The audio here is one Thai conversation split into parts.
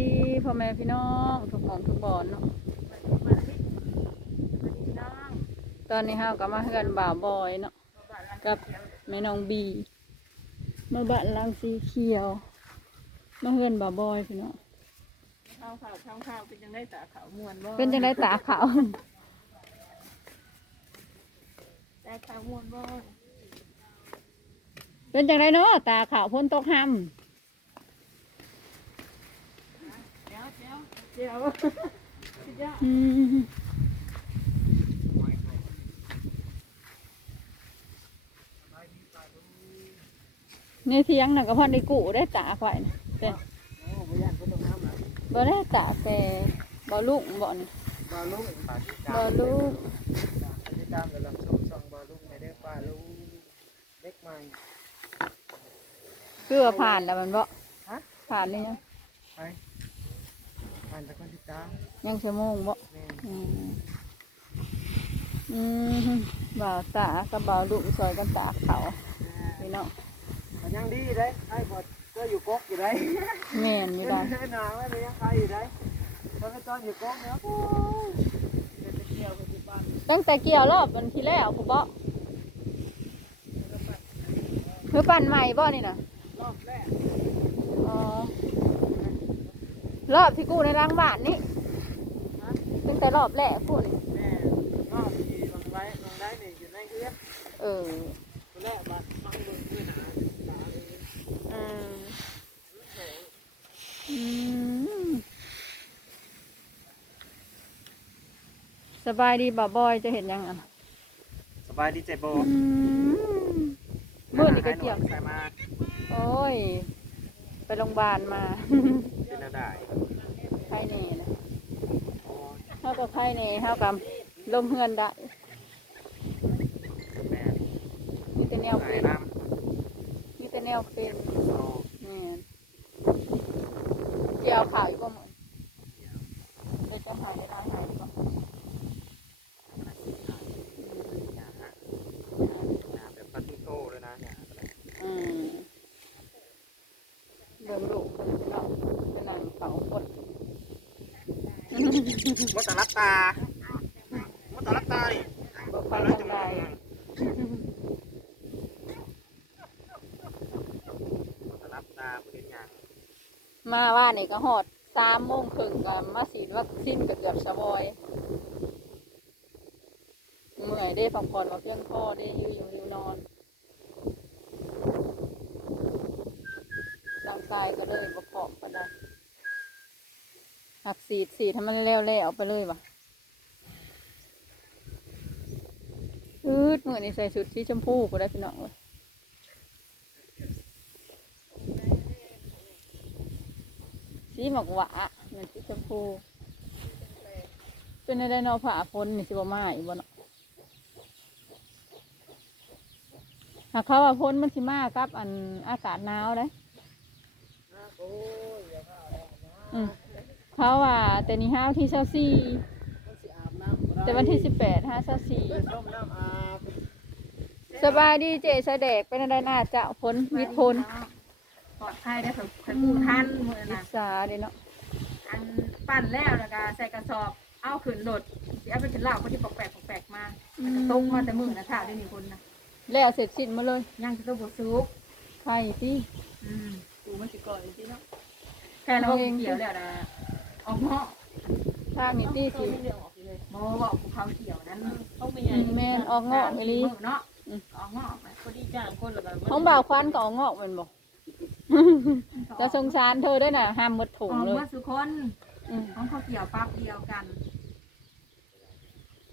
ดีพ่อแม่พี่น้องทุกหม่องทุกบ่อนเนาะตอนนี้เฮาก็มาเฮือนบ่าวบอยเนาะกับแม่น้องบีมาบ้านหลังสีเขียวมาเฮือนบ่าวบอยพี่น้องข้าวข่าวข้าวข่าวเป็นยังได้ตาขาวมวนบ่เป็นจังไดตาขาวตาขาวมวนบ่เป็นจังไดเนาะตาขาวพ้นตกห้เดี๋ยว เดี๋ยวเดี๋ยวเดี๋ยวำอืมในเทียงน่ะก็พอได้กูได้ตาข่อยน่ะเป็นโอ้บ่อยากก็ต้องน้ำนะบ่ได้ตาแต่บ่ลุกบ่นี่บาลุงปาฏิกาบ่ลุกปาฏิกามกำลังชมส่องบาลุงไม่ได้ปลาลุงเล็กใหม่คือว่าผ่านแล้วมันบ่ฮะผ่านเลยยังไป ผ่านตะกอนติดตามยังชั่วโมงบ่แม่อืมอืมบ่าวตากับบ่าวลุกซอยกันตาเขาพี่น้องมันยังดีได้ไอ้บดก็อยู่ก๊กอยู่ได้แม่นอยู่ได้เดินหนาไว้เลยยังใครอยู่ได้ตอนไปตอนอยู่ก๊กเนี่ยโอ้ยเดินไปเที่ยวไปที่บ้านตั้งแต่เกี่ยวรอบวันที่แล้วผู้บ่คือปั่นใหม่บ่นี่น่ะ รอบแรก อ๋อ รอบที่กู้ในรังบ้านนี่ตั้งแต่รอบแรกพูดนี่แม่รอบที่ลงไว้ลงได้นี่อยู่ในเอื้อนเออตัวแรกบัดฟังเบิ่งด้วยหนาตาเลยอืมอืมสบายดีบ่าวบอยจะเห็นยังอะสบายดีเจโบอืมมื่อนี่ก็เกี่ยวใส่มาโอ้ย ไปโรงพยาบาลมาเป็นอะไรได้ไข้เน่นะโอ้ยเท่ากับไข้เน่เท่ากับลมเฮือนได้แม่มีแต่แนวใส่เป็นน้มีแต่แนวเป็นำโอ้นี่นเกี่ยวขาวอีกว่าเหมือนเดี๋ยวจะหายได้ล้างหายดีกว่า น้ำแบบปาติโต้เลยนะเนี่ย อืมเบิ่งลูกคน เป็นเราเป็นนางเขากดมดตาลับตามดตาลับตาดิบอกไปแล้วจะมาใดมดตาลับตาผู้เล่นงานมาว่านี่ก็หอดสามโมงครึ่งกับมาฉีดวัคซีนกับเกือบสบอยเมื่อยได้พักผ่อนมาเพียงพอได้ยืนอยู่นอนร่าง กายก็เลยบกพร้อมกันได้หักสีดสีดให้มันแล้วแล้วไปเลยวะอืดเมื่อนี้ใส่ชุดสีชมพูก็ได้พี่น้องเลยสีหมอกหวะเหมือนสีชมพูเป็นอะไรเนาะผ่าพ้นนี่สิบ่มาอีกบ่เนาะหากเขาว่าพ้นมันสิมากับ อันอากาศหนาวเลย อ้ยอย่าพาออกนะอืมเขาว่าแต่นี่ห้าวันที่เช้าสี่มันสิอาบน้ำบ่ได้แต่วันที่สิบแปดห้าเช้าสี่เดินต้มน้ำอาบสบายดีเจสะแดกเป็นอะไรน่าจะพ้นวิทย์พ้นปลอดภัยได้อขันกูทันมือวินะสาเด้เนาะอันปั่นแล้วแล้วก็ใส่กระสอบ เอาขึ้นรถสิเอาไปขึ้นเหล้าก็ที่ปอกแปลกปอกแปลกมาตรงมาแต่มือนะท่าได้มีคนนะแล้วเสร็จสิ้นมาเลย ยังจะต้องบซุกใครที่อืมกู มันสิก่อนจริงๆเนาะแค่เราเกี่ยวแล้วนะออกเงาะถ้ามีตี้สิโมบอกภูเขาเกี่ยวนั้นเขาไม่แม่นออกงอกไปลีเนาะออกเงาะไปพอดีจ้างคนละแบบของบ่าวควันก็ออกงอกแมันบอกจะสงสารเธอด้วยน่ะห้ามหมดถุงออกเลยมาสุคนอืมของเขาเกี่ยวปั๊บเดียวกัน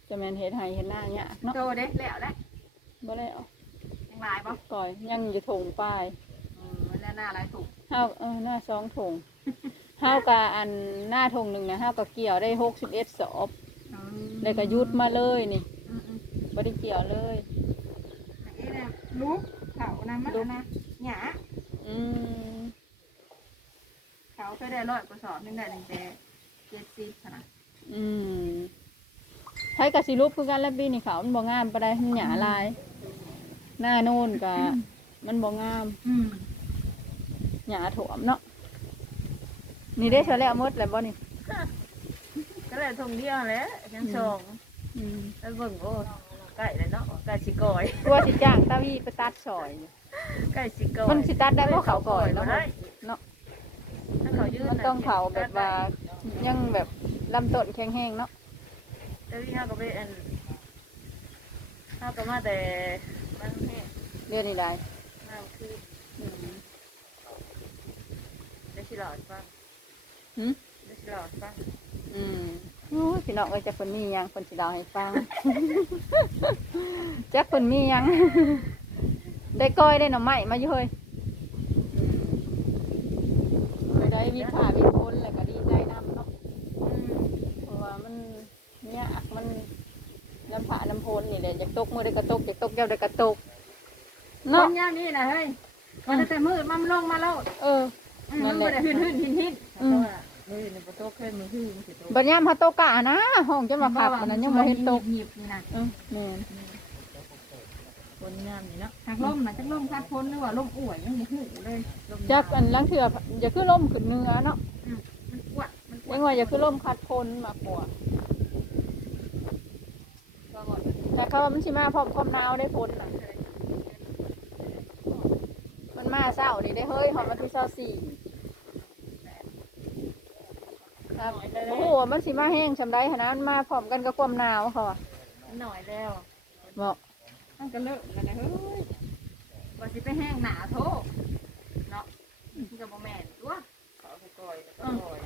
จะแมนเฮ็ดให้เห็นหน้าเนี่ยากเนาะโตเด็กแล้วแหละบ่ได้เอายังหลายปะก่อยยังอยู่ถุงป้ายเออแล้วหน้าหลายถู กห้าเออหน้าสองถุงห้าวกะอันหน้าถุงหนึ่งนะห้าวกะเกี่ยวได้หกสิบเอ็ดสอบเลยก็ยุดมาเลยนี่อืมอืมบ่ได้เกี่ยวเลยไอ้เนี่ยลูกเขานะมันนะหยาอืมเขาเคยได้ร้อยกระสอบหนึงได้หนึ่งแต่เจ็ดสิบขนาดอืมใช้กะสิรูปคือกันแล้วปีนี่เขาวมันบ่งามปานใดมันหยาลาย หน้าโน่นกะมันบ่งาม อืม หยาถ่วมเนาะนี่ได้ซะแล้วหมดแล้วบ่นี่ก็เลยทงเดียวแหล้วยังสองอืมแล้วเบิ่งโอ้ใกล้แล้วเนาะใกล้สิกอยกลัวสิจ้างตาวีไปตัดซอยใกล้สิกอยมันสิตัดได้บ่เขาก่อยเนาะได้เนาะถ้าเขายืนมันต้องเขาแบบว่ายังแบบลำต้นแข็งแห้งเนาะแต่ที่ห้าก็ไปอันห้าก็มาแต่บ้านแม่เรียนนี่ได้ห้าคืออืมได้ สิหลอดฟังหืมได้สิหลอดฟังอืมโอ้ยพี่น้องเอ้ยจักคนมีหยังคนสิเดาให้ฟัง จักคนมีหยัง ได้ก้อยได้หน่อไม้มาอยู่เฮ้ยอืมเคยได้มีผ่ามีพ้นแล้วก็ดีใจนำเนาะเพราะว่ามันเนี่ยอักมันน้ำผ่าน้ำพ้นนี่แหละอยากตกมือได้กระตกอยากตกแก้วได้กระตกคเนาะนยามนี้นะเฮ้ยมันแต่มืดมันลงมาแล้วเออ มันบ่ได้หืนหืนหินหินอืมมือในประตูเคยมือหืนสิโตบัดยามฮาโตกะนะ ห้องจะมาขับอันนั้นยังบ่เห็นตกหยิบนี่นะเออแม่นคนงามนี่เนาะทางลมนะจักลมพัดพ้นหรือว่าลมอ่วยยังบ่หืนเลยลมจักอันลังเถื่ออย่าคือล่มขึ้นเนื้อเนาะมันกวดมันกวยัดงว่าอย่าคือล่มคัดพ้นมากกว่าแต่เขาว่ามันสิมาพร้อมความหนาวได้พ้นน่ะ มันมาเศร้านี่ได้เฮ้ยหอมวันที่เศร้าสี่ครับโอ้โหมันสิมาแห้งชำได้ขนาดมันมาพร้อมกันกับความหนาวเขาอะหน่อยแล้วบอกมันก็เลิกแล้วนะเฮ้ยว่าสิไปแห้งหนาโทเนาะมันก็บ่แม่นตัวเขาไปก่อยก็ก่อย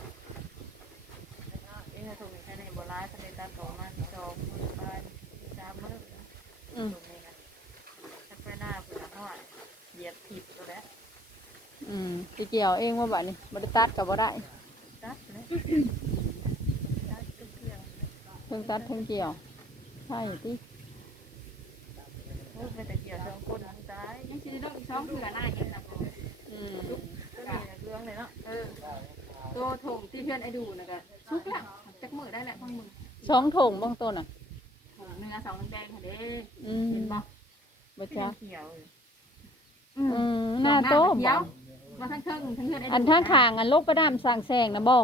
เอ้ยถ้าตรงนี้ใช้ในโบราณทะเลตาโตมันสองมือบ้านสามมือ อืม ตรงนี้นะถ้าไปหน้าเผื่อหน่อยเหยียบผิดก็แล้ว อืมสิ เกี่ยวเองว่าบัดนี้บริตัดกับบ่ได้ตัดเลยตัดเครื่องเพิ่งตัดเพิ่งเกี่ยวใช่ที่โอ้ยไปแต่เกี่ยวสองคนมันตายยังสิได้เลิกอีกสองเผื่อหน้ายังนะบ่อืมก็มีแต่เรื่องเลยเนาะเออตัวถงที่เพื่อนไอ้ดูนะก็ชุกละจักมือได้แหละข้างมือสองถงบางต้นอะถงเนื้อสองแดงค่ะเด้อืมเห็นบ่บ่จ้าเขียวเลยอืมหน้าโต๊ะเขีบ่ยว มาทั้งเทิงทั้งเพื่อนไอ้ดูอันข้างขางอันลกประดามสร้างแซงนะบ่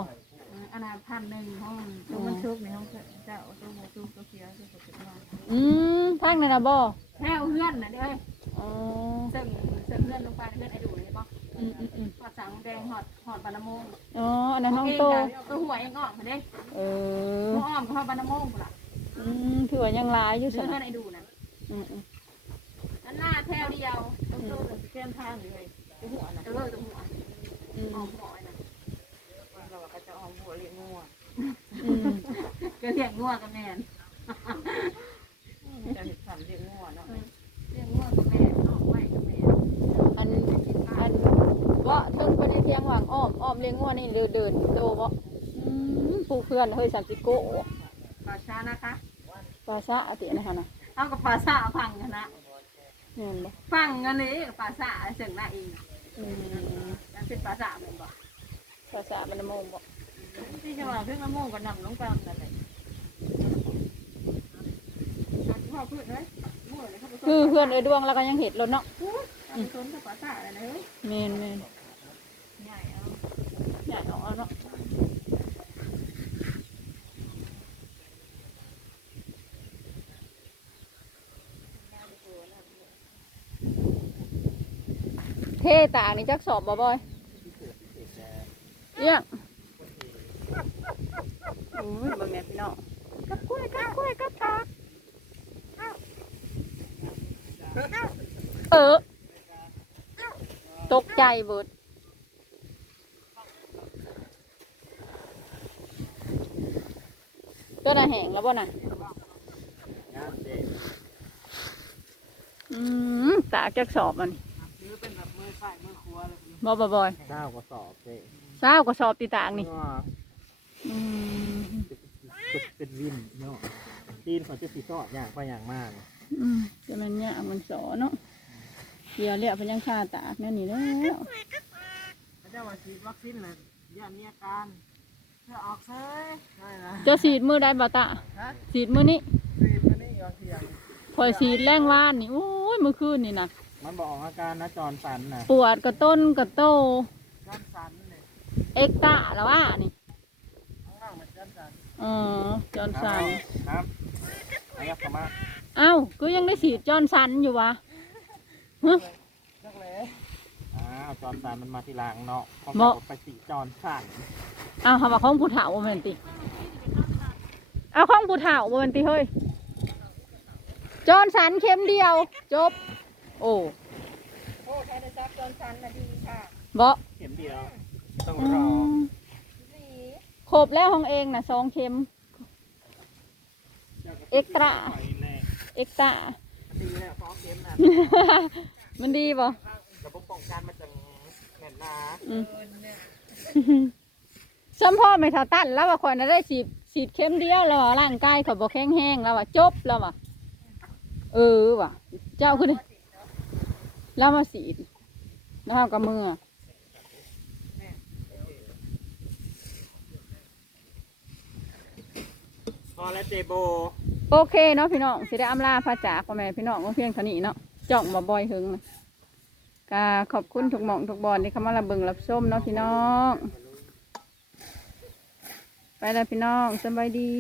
อันนั้นพันหนึ่งห้องตัวมันชุกในห้องเจ้าตัวหมูชุกตัวเขียวตัวสุดยอดอืมทางนั้นนะบ่แค่เพื่อนนะเด้ออ๋อเสิ่งเสิ่งเพื่อนลงไปเพื่อนไอ้ดูเลยป่ะอืมอืมอืมหอดสังแดงหอดหอดบานาโมงอ๋ออันนั้นห้องเองโตะกันตัวหัวเองอ้อมมาเด้เออหัวอ้อมก็หอดบานาโมงกูล่ะอืมถือว่ายังหลายอยู่เพื่สิอนเพื่อนไอ้ดูนะอืมอืมอันหน้าแถวเดียวต้องโตถึงเส้นทางเลย ตัวหัวนะตัวเลิกตัวหัวอืมอ้อมหัวนะเราก็จะอ้อมหัวเลี้ยงงัวอืมก็เลี้ยงงัวกับแม่นจะเห็นสันเลี้ยงงัวเนาะเลี้ยงงัวกับแม่อ้อมไว้กับแม่อันอันบ่เทิงเพิ่นได้เที่ยงหวังอ้อมอ้อมเลี้ยงงัวนี่เดินเดินโตบ่อืมปลูกเพื่อนเฮ้ยสันติโกป่าช้านะคะปลาซะอาตินะคะนะเอากับป่าซ่าฟังกันนะ แม่นบ่ฟังกันนี้ป่าซ่าเสียงหน้าเองอืมยังเป็นป่าซ่าเหมือนบ่ภาษาบรรณมงบ่ที่จังหวัดเพิ่งมะม่วงก็นำลงไปนั่นแหละพ่อพูดเลยมั่วเลยเขาไปคือเพื่อนเอ้ยดวงแล้วก็ยังเห็ดรถเนาะเอาไปชนกับป่าซ่าอะไรนะเฮ้ยแมนแมนใหญ่เอาใหญ่เอาเอาเนาะ ท่ตากนี่จักสอบบ่บ่อยเอี่ยงโอ้ยเบิ่งแม่พี่น้องกับกล้วยกับกล้วยกับตากเออ ตกใจเบิดตัวน่ะแห้งแล้วบ่น่ะงามเด็อืมตากจักสอบมันซื้อเป็นแบบมือใส่มือครัวเลย บ่บ่บ่อยเจ้าก็สอบเด็เศร้าก็สอบตีตากนี่อืมเป็นวินเนาะตีนเขาจะสีซอดอย่างไปอย่างมากอืมจะมันยากมันสอเนาะเดี๋ยวเรียกเพิ่นยังค่าตากนั่นนี่แล้วพระเจ้าว่าฉีดวัคซีนเลยย่านมีอาการเพื่อออกเซยใช่นะเจะสีดมือได้บ่ตะฮะสีดมือนี้ฉีดมานี่ยอเทียงข่อยสีดแรงว่านนี่โอ้ยมื้อคืนนี่น่ะ มันบอกอาการนะจอนสันนะปวดกระต้นกระโต จอนสันเลยแเอ็กตาแล้วว่านี่ข้างล่างมันจันจันอ๋อจอห์นสันครับอายะประมาณเอ้าก็ยังได้สีดจอห์นสันอยู่วะฮะนักเลอ้าวจอนซานมันมาทีหลังเนาะเขาเหมาะไปสีจอนซานอ้าวเขาบอกของผู้เฒ่าบ่แม่นติ เอาของผู้เฒ่าบ่แม่นติเฮ้ยจอห์นสันเข็มเดียว จบ โอ้โอ้ใช้ได้ซับจนชันนะดีค่ะบ่เข็มเดียวต้องอืรอมสีครบแล้วของเองน่ะสองเข็ม เอ็กตร้าไปแน่เอ็กตา ดีเนี่ยสองเข็มนะมันดีบ่ระบบป้องกันมันจะแน่นหนาอืมซ้ำพ่อไม่เท่าตันแล้วว่าคนน่ะได้ฉีดฉีดเข็มเดียวแล้วว่าร่างกายเขาบอกแข็งแห้งแล้วว่าจบแล้วว่าเออว่ะ เจ้าคือดิ แล้วมาสีดแล้วเอากับมือพอแล้วเจโบ โอเคเนาะพี่น้องสิได้อำลาพระจากพ่อแม่พี่น้องก็เพียงเท่านี้เนาะจ่องมาบ่อยหึงนะก็ขอบคุณทุกหม่องทุกบอลที่เข้ามารับเบิ่งรับชมเนาะพี่น้อง ไปแล้วพี่น้องสบายดี